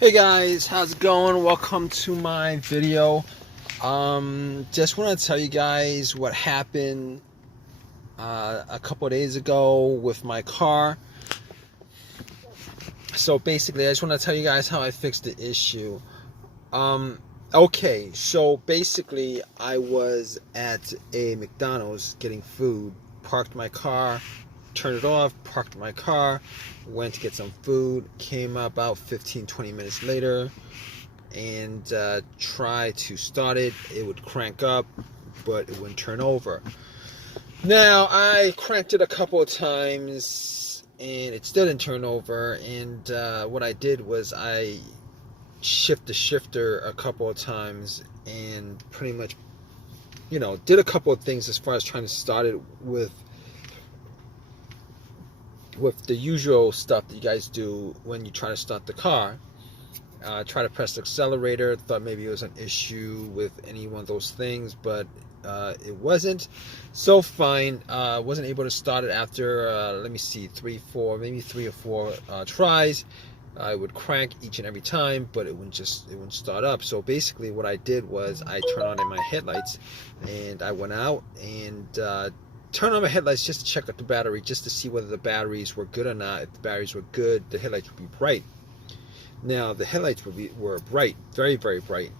Hey guys, how's it going? Welcome to my video. Just want to tell you guys what happened a couple of days ago with my car. So basically, I just want to tell you guys how I fixed the issue. Um, okay, so basically, I was at a McDonald's getting food, parked my car, turned it off, parked my car, went to get some food, came about 15-20 minutes later, and try to start it. It would crank up, but it wouldn't turn over. Now, I cranked it a couple of times, and it still didn't turn over, and what I did was I shifted the shifter a couple of times, and pretty much, did a couple of things as far as trying to start it with the usual stuff that you guys do when you try to start the car. Try to press the accelerator, thought maybe it was an issue with any one of those things, but it wasn't. So fine, wasn't able to start it after, let me see, maybe 3 or 4 tries. I would crank each and every time, but it wouldn't start up. So basically what I did was I turned on my headlights, and I went out and turned on my headlights just to check out the battery, just to see whether the batteries were good or not. If the batteries were good, the headlights would be bright. Now the headlights were bright, very, very bright,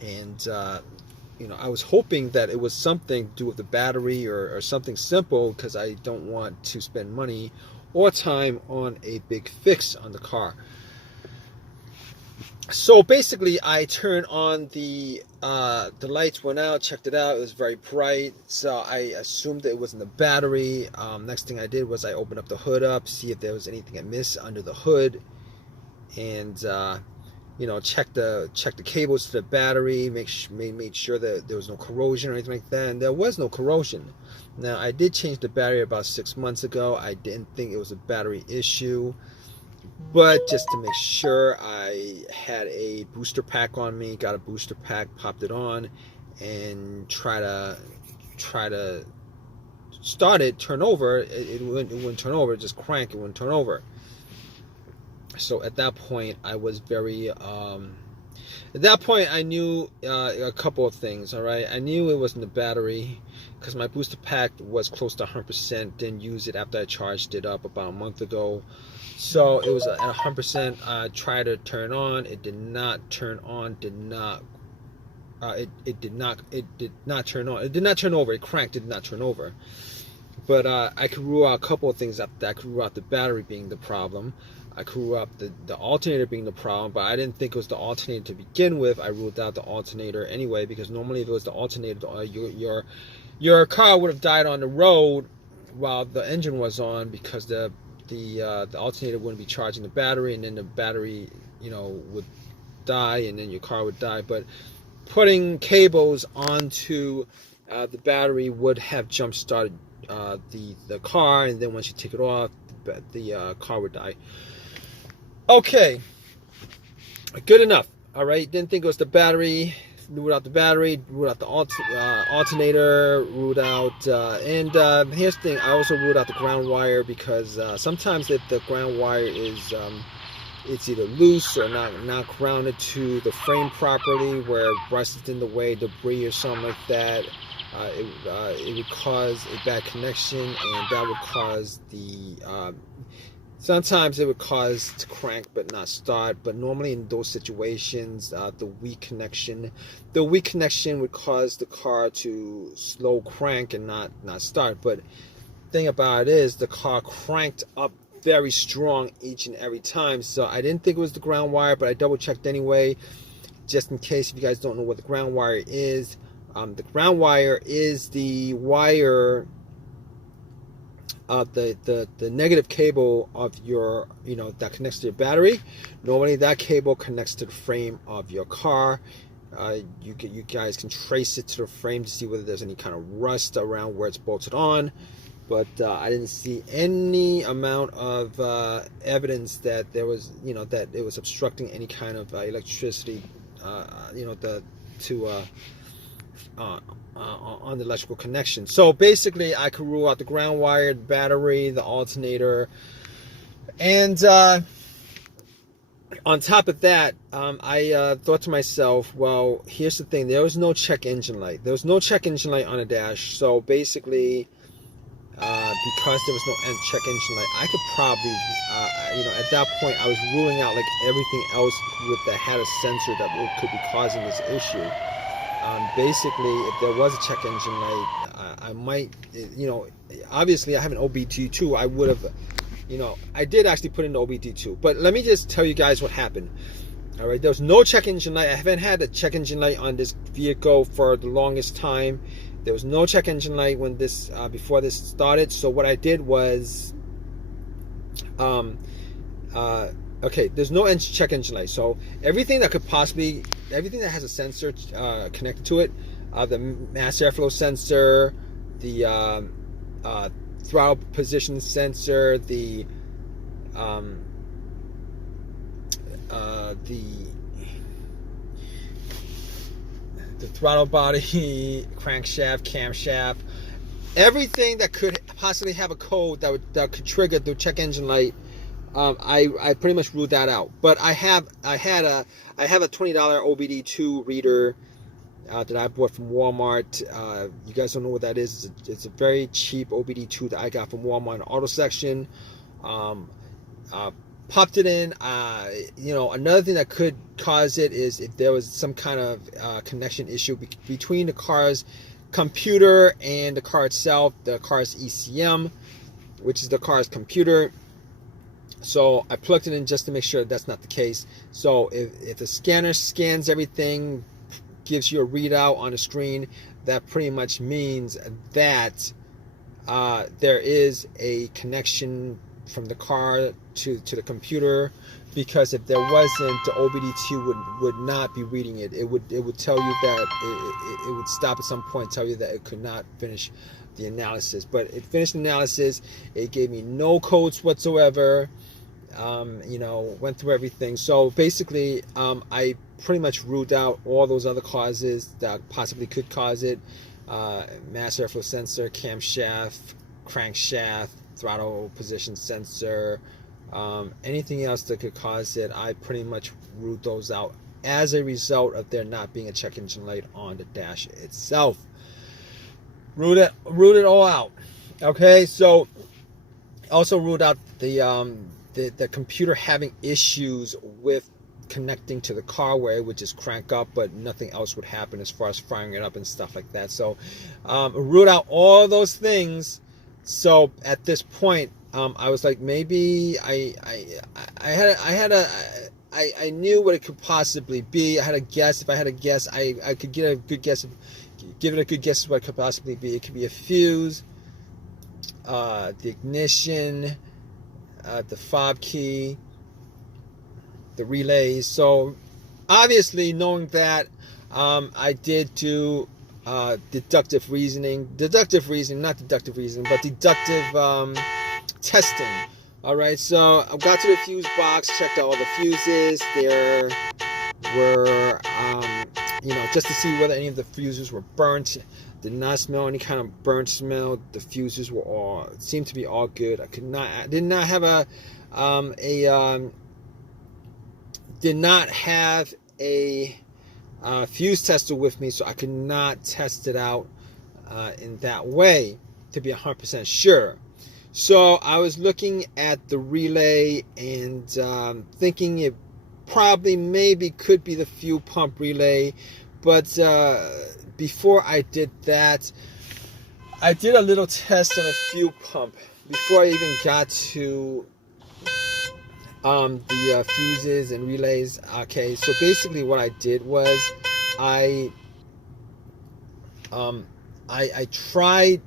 and I was hoping that it was something to do with the battery or something simple, because I don't want to spend money or time on a big fix on the car. So basically, I turned on the lights, went out, checked it out. It was very bright, so I assumed that it wasn't the battery. Next thing I did was I opened up the hood up, see if there was anything amiss under the hood, and check the cables to the battery, made sure that there was no corrosion or anything like that, and there was no corrosion. Now, I did change the battery about 6 months ago. I didn't think it was a battery issue, but just to make sure, I had a booster pack on me, got a booster pack, popped it on, and try to start it, turn over. It wouldn't turn over, just crank, it wouldn't turn over. So at that point, I was very at that point I knew a couple of things. All right, I knew it wasn't the battery, because my booster pack was close to 100%. Didn't use it after I charged it up about a month ago, so it was at 100%. I tried to turn on, it did not turn on, it did not turn on, it did not turn over. It cranked, it did not turn over. But I could rule out a couple of things after that. I could rule out the battery being the problem. I could rule out the alternator being the problem, but I didn't think it was the alternator to begin with. I ruled out the alternator anyway, because normally if it was the alternator, your car would have died on the road while the engine was on, because the alternator wouldn't be charging the battery, and then the battery would die, and then your car would die. But putting cables onto the battery would have jump started the car, and then once you take it off, the car would die. Okay, good enough. All right, didn't think it was the battery. Ruled out the battery, ruled out the alternator, ruled out, and here's the thing, I also ruled out the ground wire, because sometimes if the ground wire is it's either loose or not grounded to the frame properly, where rust is in the way, debris or something like that, it would cause a bad connection, and that would cause sometimes it would cause to crank but not start. But normally in those situations, the weak connection would cause the car to slow crank and not start. But the thing about it is, the car cranked up very strong each and every time. So I didn't think it was the ground wire, but I double checked anyway, just in case. If you guys don't know what the ground wire is, the ground wire is the wire, the negative cable of your, that connects to your battery. Normally that cable connects to the frame of your car. You guys can trace it to the frame to see whether there's any kind of rust around where it's bolted on. But I didn't see any amount of evidence that there was, that it was obstructing any kind of electricity, on the electrical connection. So basically, I could rule out the ground wire, the battery, the alternator, and on top of that, I thought to myself, well, here's the thing. There was no check engine light. There was no check engine light on the dash. So basically, because there was no check engine light, I could probably, at that point, I was ruling out like everything else that had a sensor that could be causing this issue. Basically, if there was a check engine light, I might, obviously I have an OBD2. I would have, I did actually put in the OBD2. But let me just tell you guys what happened. All right, there was no check engine light. I haven't had a check engine light on this vehicle for the longest time. There was no check engine light when this before this started. So what I did was, okay, there's no check engine light. So everything that has a sensor connected to it, the mass airflow sensor, the throttle position sensor, the throttle body, crankshaft, camshaft, everything that could possibly have a code that could trigger the check engine light, I pretty much ruled that out. But I have a $20 OBD2 reader that I bought from Walmart. You guys don't know what that is. It's a very cheap OBD2 that I got from Walmart in the auto section. Popped it in. Another thing that could cause it is if there was some kind of connection issue between the car's computer and the car itself, the car's ECM, which is the car's computer. So I plugged it in just to make sure that's not the case. So if the scanner scans everything, gives you a readout on the screen, that pretty much means that there is a connection from the car to the computer, because if there wasn't, the OBD2 would not be reading it. It would tell you that it would stop at some point, tell you that it could not finish the analysis. But it finished the analysis. It gave me no codes whatsoever. Went through everything. So basically, I pretty much ruled out all those other causes that possibly could cause it. Mass airflow sensor, camshaft, crankshaft, throttle position sensor, anything else that could cause it, I pretty much ruled those out as a result of there not being a check engine light on the dash itself. Ruled it all out. Okay, so also ruled out the computer having issues with connecting to the car, where it would just crank up but nothing else would happen as far as firing it up and stuff like that. So ruled out all those things. So at this point, I was like, maybe I knew what it could possibly be. I had a guess. If I had a guess, I could get a good guess. Give it a good guess of what it could possibly be. It could be a fuse, the ignition, the fob key, the relays. So obviously, knowing that, I did do deductive reasoning, not deductive reasoning, but deductive testing. All right, so I got to the fuse box, checked out all the fuses. There were, just to see whether any of the fuses were burnt. Did not smell any kind of burnt smell. The fuses were seemed to be all good. I did not have a fuse tester with me, so I could not test it out in that way to be 100% sure. So I was looking at the relay and thinking it probably maybe could be the fuel pump relay, but before I did that, I did a little test on a fuel pump before I even got to the fuses and relays. Okay, so basically what I did was I tried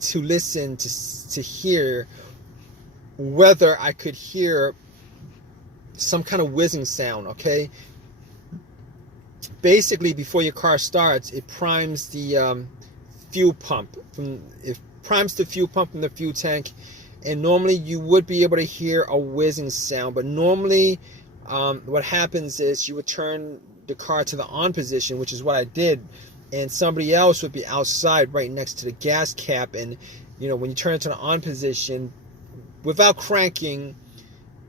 to listen to hear whether I could hear some kind of whizzing sound. Okay, basically before your car starts, it primes the fuel pump from the fuel tank, and normally you would be able to hear a whizzing sound. But normally what happens is you would turn the car to the on position, which is what I did, and somebody else would be outside right next to the gas cap, and when you turn it to the on position without cranking,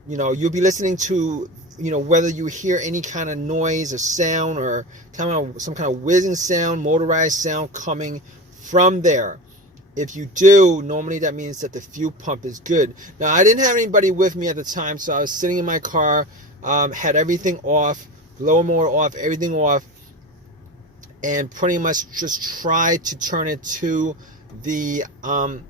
you'll be listening to whether you hear any kind of noise or sound or some kind of whizzing sound, motorized sound coming from there. If you do, normally that means that the fuel pump is good. Now, I didn't have anybody with me at the time, so I was sitting in my car, had everything off, blower motor off, everything off, and pretty much just tried to turn it to the on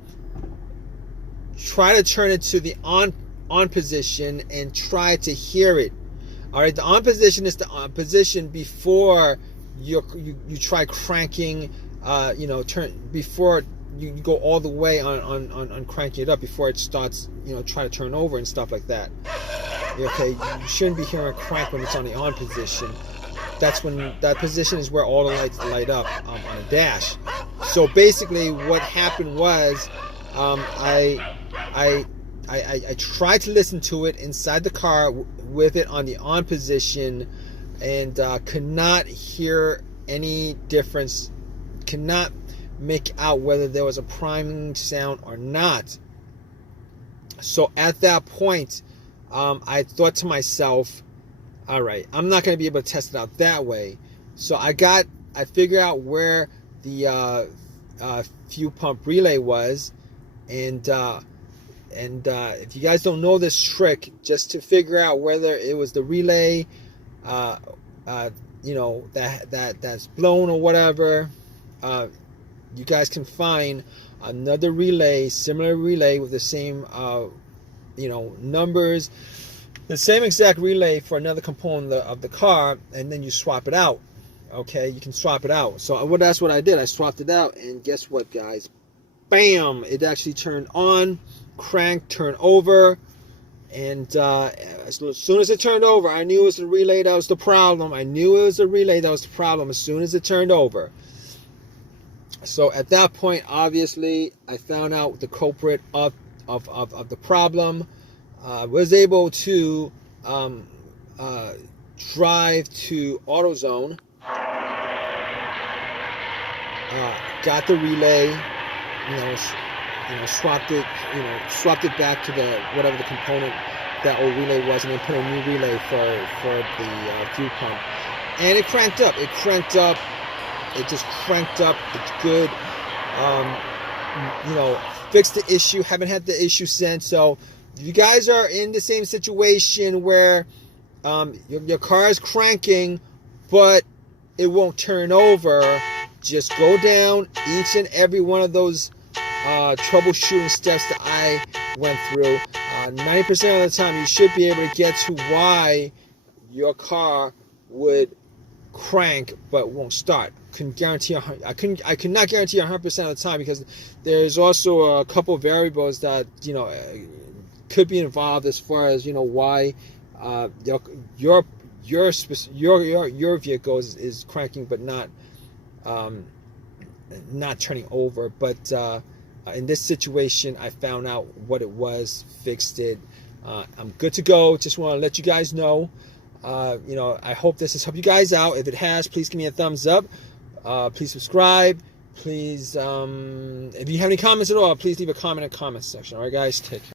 position and try to hear it. All right, the on position is the on position before you try cranking, before you go all the way on cranking it up, before it starts, try to turn over and stuff like that. Okay, you shouldn't be hearing a crank when it's on the on position. That's when that position is where all the lights light up on a dash. So basically, what happened was, I tried to listen to it inside the car with it on the on position, and could not hear any difference. Could not make out whether there was a priming sound or not. So at that point, I thought to myself, all right, I'm not going to be able to test it out that way. So I figured out where the fuel pump relay was, and if you guys don't know this trick, just to figure out whether it was the relay, that's blown or whatever, you guys can find another relay, similar relay with the same, numbers, the same exact relay for another component of the car, and then you swap it out. Okay, you can swap it out. So that's what I did. I swapped it out, and guess what, guys? Bam! It actually turned on, cranked, turned over, and as soon as it turned over, I knew it was the relay that was the problem. As soon as it turned over. So at that point, obviously, I found out the culprit of the problem. Was able to drive to AutoZone, got the relay, swapped it back to the whatever the component that old relay was, and then put a new relay for the fuel pump, and it cranked up. It just cranked up. It's good. Fixed the issue. Haven't had the issue since. So if you guys are in the same situation where your car is cranking but it won't turn over, just go down each and every one of those troubleshooting steps that I went through. 90% of the time you should be able to get to why your car would crank but won't start. I could not guarantee 100% of the time, because there's also a couple of variables that could be involved as far as why your vehicle is cranking but not turning over. But in this situation, I found out what it was, fixed it. I'm good to go. Just want to let you guys know. I hope this has helped you guys out. If it has, please give me a thumbs up. Please subscribe. Please, if you have any comments at all, please leave a comment in the comment section. All right, guys, take care.